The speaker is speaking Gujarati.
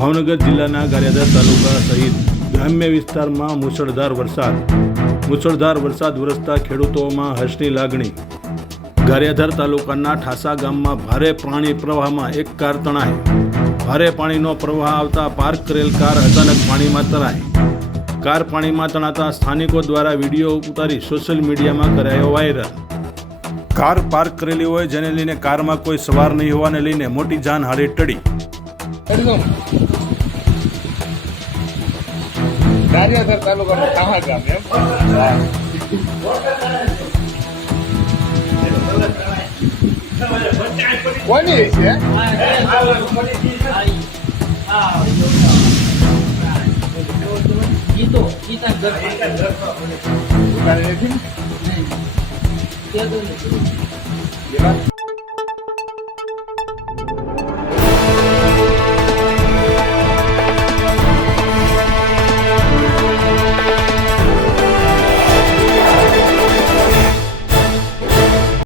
ભાવનગર જિલ્લાના ગારિયાધાર તાલુકા સહિત ગ્રામ્ય વિસ્તારમાં મુશળધાર વરસાદ વરસતા ખેડૂતોમાં હર્ષની લાગણી। ગારિયાધાર તાલુકાના ઠાસા ગામમાં ભારે પાણી પ્રવાહમાં એક કાર તણાઈ। ભારે પાણીનો પ્રવાહ આવતા પાર્ક કરેલ કાર અચાનક પાણીમાં તણાઈ। કાર પાણીમાં તણાતા સ્થાનિકો દ્વારા વિડીયો ઉતારી સોશિયલ મીડિયામાં કરાયો વાયરલ। કાર પાર્ક કરેલી હોય જેને લઈને કારમાં કોઈ સવાર નહીં હોવાને લઈને મોટી જાનહાનિ ટળી। ગારિયાધાર તાલુકાનું ઠાસા ગામ એમ કોની છે